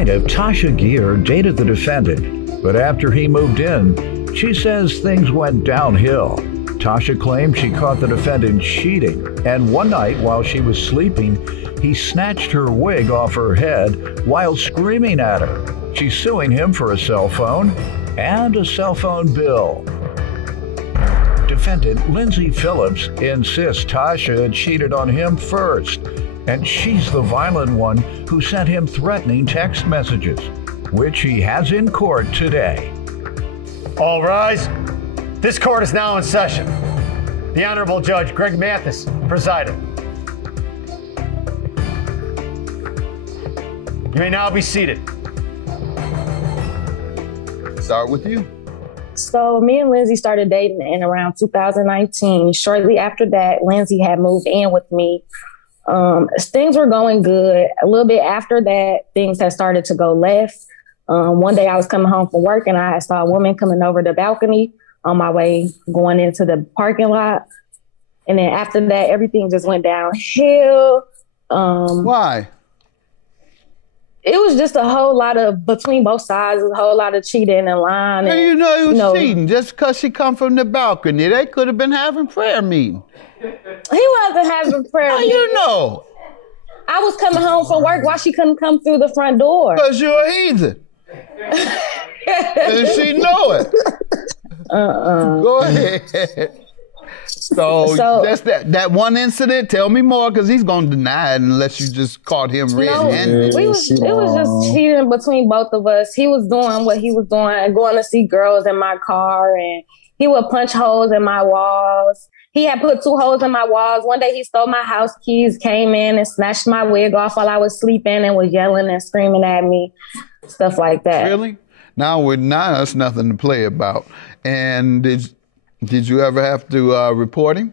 plaintiff, Tasha Gear, dated the defendant, but after he moved in, she says things went downhill. Tasha claimed she caught the defendant cheating, and one night while she was sleeping, he snatched her wig off her head while screaming at her. She's suing him for a cell phone and a cell phone bill. Defendant Lindsay Phillips insists Tasha had cheated on him first, and she's the violent one who sent him threatening text messages, which he has in court today. All rise. This court is now in session. The Honorable Judge Greg Mathis presiding. You may now be seated. Start with you. So me and Lindsay started dating in around 2019. Shortly after that, Lindsay had moved in with me. Things were going good. A little bit after that, things had started to go left. One day I was coming home from work and I saw a woman coming over the balcony on my way going into the parking lot. And then after that, everything just went downhill. Why? It was just a whole lot of, between both sides, a whole lot of cheating and lying. How do you know he was cheating? Just because she come from the balcony, they could have been having prayer meeting. He wasn't having prayer meeting. How you know? I was coming home from work. Why she couldn't come through the front door? Because you're a heathen. And she know it. Go ahead. So that's that one incident. Tell me more, because he's gonna deny it unless you just caught him red-handed. It was just cheating between both of us. He was doing what he was doing, going to see girls in my car, and he would punch holes in my walls. He had put 2 holes in my walls. One day he stole my house keys, came in and snatched my wig off while I was sleeping and was yelling and screaming at me, stuff like that. Really? Now that's nothing to play about. And did you ever have to report him?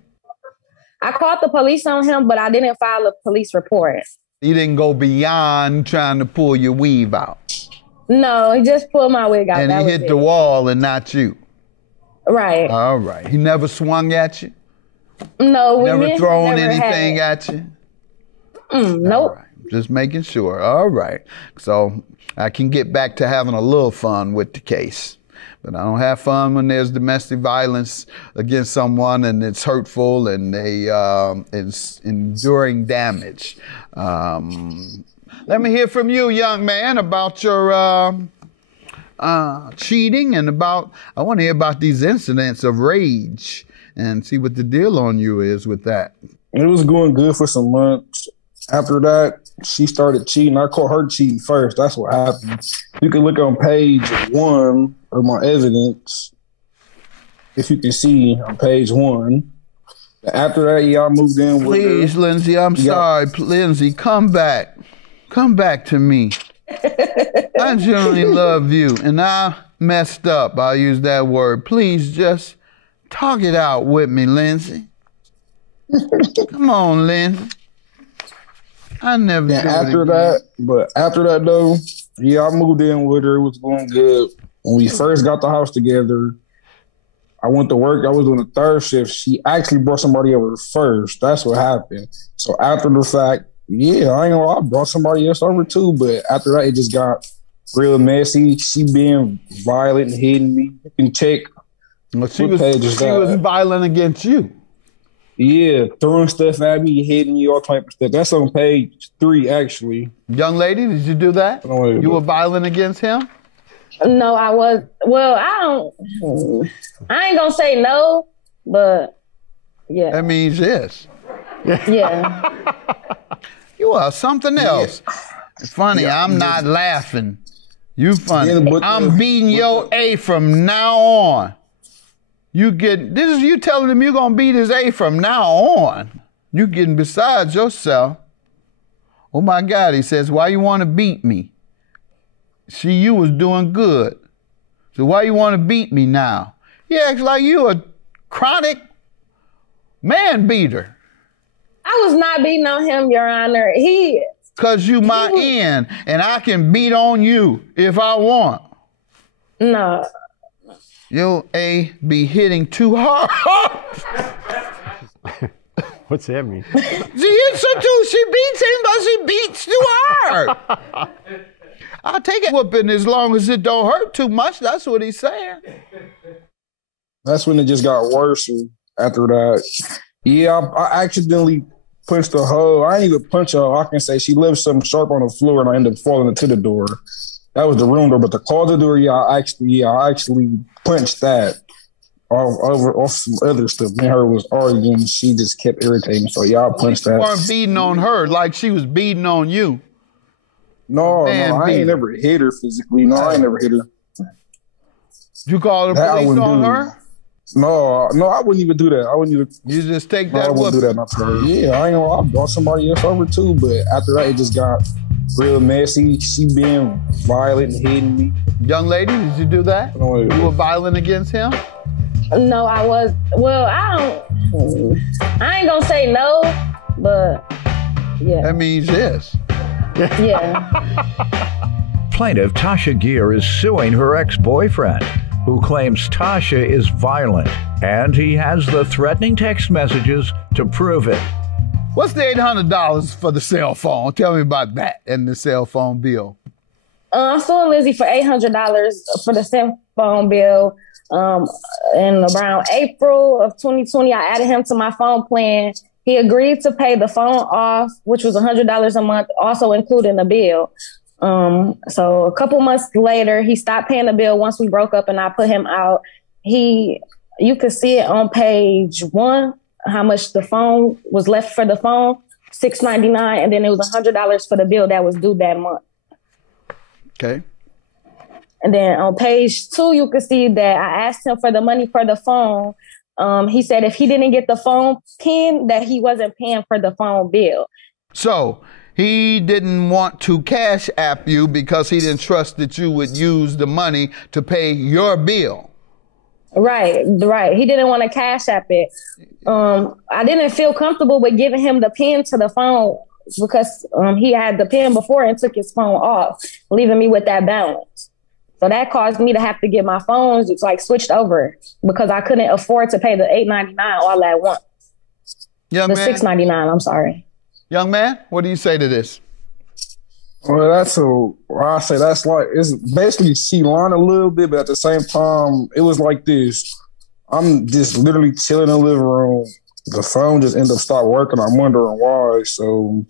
I called the police on him, but I didn't file a police report. You didn't go beyond trying to pull your weave out? No, he just pulled my wig out. And he hit the wall and not you? Right. All right. He never swung at you? No. Never thrown anything at you? Nope. All right. Just making sure. All right. So I can get back to having a little fun with the case. But I don't have fun when there's domestic violence against someone and it's hurtful and it's enduring damage. Let me hear from you, young man, about your cheating and I want to hear about these incidents of rage and see what the deal on you is with that. It was going good for some months. After that, she started cheating. I caught her cheating first. That's what happened. You can look on page 1 of my evidence. If you can see on page 1. After that, y'all moved in with her. Please, Lindsay, I'm sorry. Lindsay, come back. Come back to me. I genuinely love you, and I messed up. I'll use that word. Please just talk it out with me, Lindsay. Come on, Lindsay. I never. Yeah, after that though, I moved in with her. It was going good. When we first got the house together, I went to work. I was doing a 3rd shift. She actually brought somebody over first. That's what happened. So after the fact, I ain't gonna lie, I brought somebody else over too. But after that, it just got real messy. She being violent and hitting me. You can check. Well, she was violent against you. Yeah, throwing stuff at me, hitting me, all type of stuff. That's on page 3, actually. Young lady, did you do that? You were violent against him? No, I was. Well, I ain't gonna say no, but yeah. That means yes. Yeah. You are something else. It's funny, I'm not laughing. You funny. I'm beating your A from now on. You telling him you're gonna beat his A from now on. You getting besides yourself. Oh my God, he says, why you wanna beat me? See, you was doing good. So why you wanna beat me now? He acts like you a chronic man beater. I was not beating on him, Your Honor. Cause you my end, and I can beat on you if I want. No. Your A be hitting too hard. What's that mean? She hits her too. She beats him, but she beats too hard. I'll take a whooping as long as it don't hurt too much. That's what he's saying. That's when it just got worse after that. Yeah, I accidentally punched a hoe. I didn't even punch her. I can say she left something sharp on the floor, and I ended up falling into the door. That was the room door, but the closet door, I actually punched that off some other stuff. Me and her was arguing. She just kept irritating. So I punched that. You weren't beating on her like she was beating on you. No, I ain't never hit her physically. No, I ain't never hit her. You called the police on her? No, I wouldn't even do that. I wouldn't even. You just take that. I wouldn't do that. Not to her. Yeah, I ain't gonna lie. I brought somebody else over too, but after that, it just got real messy. She being violent and hitting me. Young lady, did you do that? You were violent against him? No, I was. Well, I ain't gonna say no, but yeah. That means yes. Yeah. Plaintiff Tasha Gear is suing her ex-boyfriend, who claims Tasha is violent, and he has the threatening text messages to prove it. What's the $800 for the cell phone? Tell me about that and the cell phone bill. I'm suing Lizzie for $800 for the cell phone bill. In around April of 2020, I added him to my phone plan. He agreed to pay the phone off, which was $100 a month, also including the bill. So a couple months later, he stopped paying the bill once we broke up and I put him out. You could see it on page 1, how much the phone was left for the phone, $6.99, and then it was $100 for the bill that was due that month. Okay. And then on page 2, you could see that I asked him for the money for the phone. He said if he didn't get the phone PIN, that he wasn't paying for the phone bill. So he didn't want to cash app you because he didn't trust that you would use the money to pay your bill. Right. He didn't want to cash app it. I didn't feel comfortable with giving him the PIN to the phone because he had the PIN before and took his phone off, leaving me with that balance. So that caused me to have to get my phones switched over because I couldn't afford to pay the $8.99 all at once. $6.99, I'm sorry. Young man, what do you say to this? Well, it's basically she lied a little bit, but at the same time, it was like this. I'm just literally chilling in the living room. The phone just ended up stopped working. I'm wondering why. So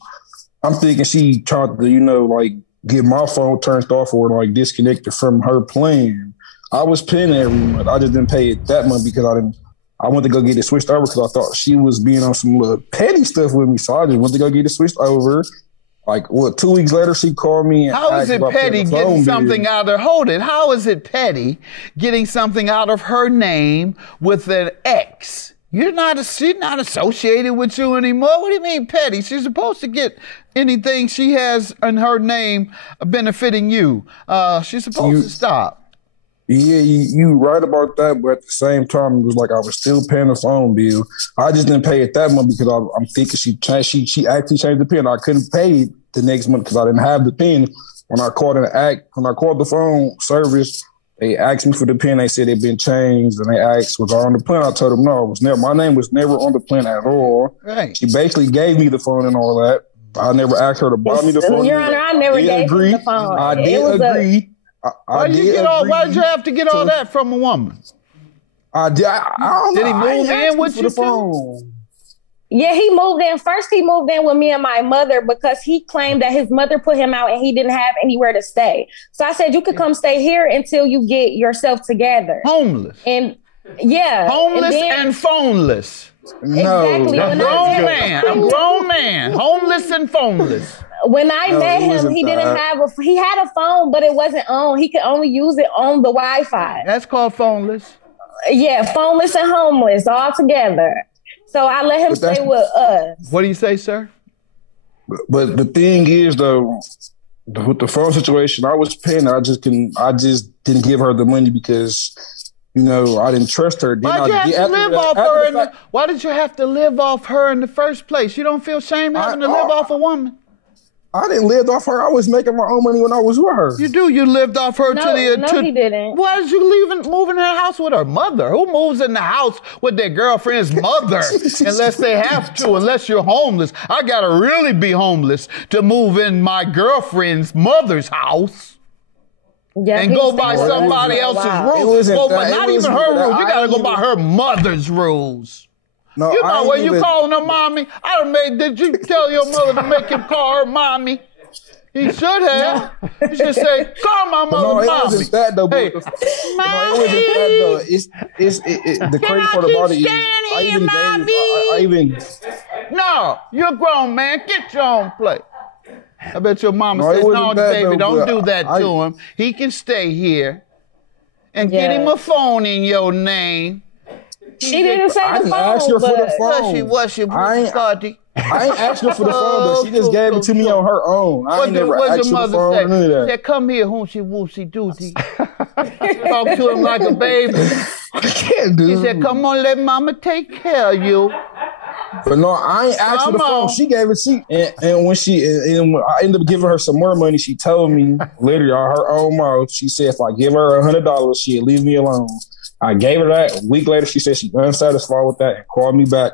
I'm thinking she tried to, get my phone turned off or disconnected from her plan. I was paying every month. I just didn't pay it that month because I went to go get it switched over because I thought she was being on some little petty stuff with me. So I just went to go get it switched over. 2 weeks later, she called me. And how is it petty getting something out of, hold it, how is it petty getting something out of her name with an ex? She's not associated with you anymore. What do you mean petty? She's supposed to get anything she has in her name benefiting you. She's supposed to stop. Yeah, you right about that, but at the same time, it was like I was still paying the phone bill. I just didn't pay it that month because I'm thinking she actually changed the PIN. I couldn't pay it the next month because I didn't have the PIN. When I called the phone service, they asked me for the PIN. They said it'd been changed, and they asked, was I on the plan? I told them no. My name was never on the plan at all. Right. She basically gave me the phone and all that. I never asked her to buy me the phone. Your Honor, I never gave you the phone. I did agree. Why did you have to get all that from a woman? I don't Did he know. move in with you too? Yeah, he moved in. First, he moved in with me and my mother because he claimed that his mother put him out and he didn't have anywhere to stay. So I said, you could come stay here until you get yourself together. Homeless. And yeah. Homeless and phoneless. No. Exactly. A grown man. Homeless and phoneless. When I met him, he he had a phone, but it wasn't on. He could only use it on the Wi-Fi. That's called phoneless. Yeah, phoneless and homeless all together. So I let him stay with us. What do you say, sir? But the thing is, though, with the phone situation, I was paying. I just didn't give her the money because, I didn't trust her. Why did you have to live off her in the first place? You don't feel shame having to live off a woman? I didn't live off her. I was making my own money when I was with her. You do. You lived off her he didn't. Why did you move in her house with her mother? Who moves in the house with their girlfriend's mother unless they have to, unless you're homeless? I got to really be homeless to move in my girlfriend's mother's house. Yeah, and go by somebody else's rules. Not even her rules. You gotta go by her mother's rules. No, You know what you calling her mommy? Did you tell your mother to make him call her mommy? He should have. You should say, call my mother mommy. No, it wasn't that though. Hey, it wasn't that though. It's the crazy part about it is I even. No, you're a grown man. Get your own plate. I bet your mama says, no, baby, don't do that to him. He can stay here. And get him a phone in your name. She didn't say the phone. I asked her for the phone. I ain't asked her for the phone, but she just gave it to me on her own. I ain't never asked her for the phone or none of that. She said, come here, hoonsy woosy doosy. Talk to him like a baby. I can't do it. He said, come on, let mama take care of you. But no, I ain't asked for the phone. She gave it to me. And when I ended up giving her some more money, she told me literally on her own mouth, she said if I give her $100, she'd leave me alone. I gave her that. A week later, she said she's unsatisfied with that and called me back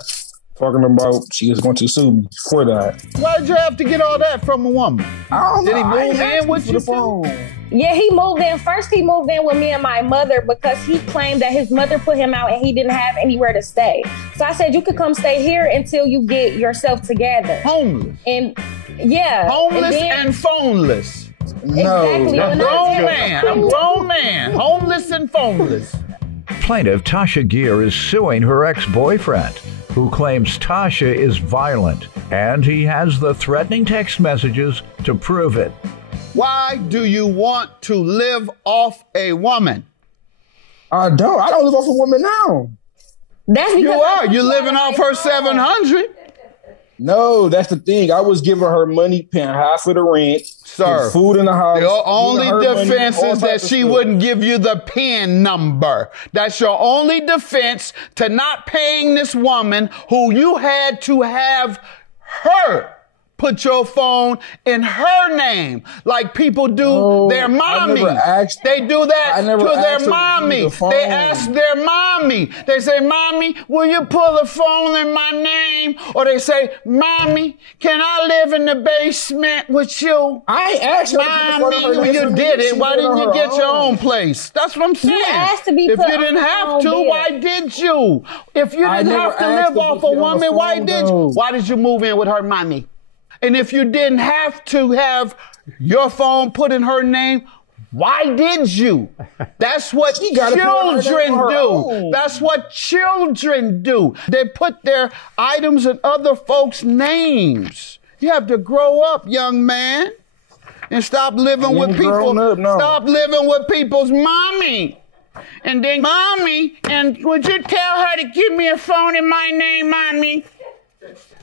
talking about she was going to sue me for that. Why did you have to get all that from a woman? I don't know. Did he move in with you too? Yeah, he moved in. First, he moved in with me and my mother because he claimed that his mother put him out and he didn't have anywhere to stay. So I said, you could come stay here until you get yourself together. Homeless. And yeah. Homeless and phoneless. Exactly. No, a grown man. Homeless and phoneless. Plaintiff Tasha Gear is suing her ex-boyfriend, who claims Tasha is violent, and he has the threatening text messages to prove it. Why do you want to live off a woman? I don't live off a woman now. That's because You're living off her 700. No, that's the thing. I was giving her money, paying half of the rent, sir. Food in the house. Your only defense is that she wouldn't give you the PIN number. That's your only defense to not paying this woman who you had to have her put your phone in her name like people do their mommy. They do that to their mommy. They ask their mommy. They say, Mommy, will you put the phone in my name? Or they say, Mommy, can I live in the basement with you? I ain't asked her. Mommy, when you did it, why didn't you get your own place? That's what I'm saying. You asked to be if put you didn't have to, why did you? If you didn't have to live off a woman, why did you? Why did you move in with her mommy? And if you didn't have to have your phone put in her name, why did you? That's what children do. That's what children do. They put their items in other folks' names. You have to grow up, young man, and stop living with people. Stop living with people's mommy. And then, Mommy, and would you tell her to give me a phone in my name, Mommy?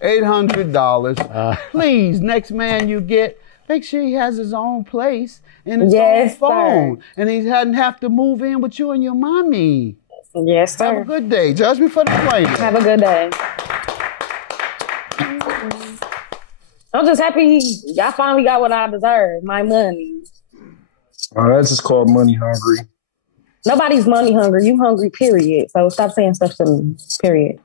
$800. Please, next man you get, make sure he has his own place and his own phone. Sir. And he doesn't have to move in with you and your mommy. Yes, sir. Have a good day. Judge me for the plaintiff. Have a good day. I'm just happy y'all finally got what I deserve, my money. Oh, that's just called money hungry. Nobody's money hungry. You hungry, period. So stop saying stuff to me, period.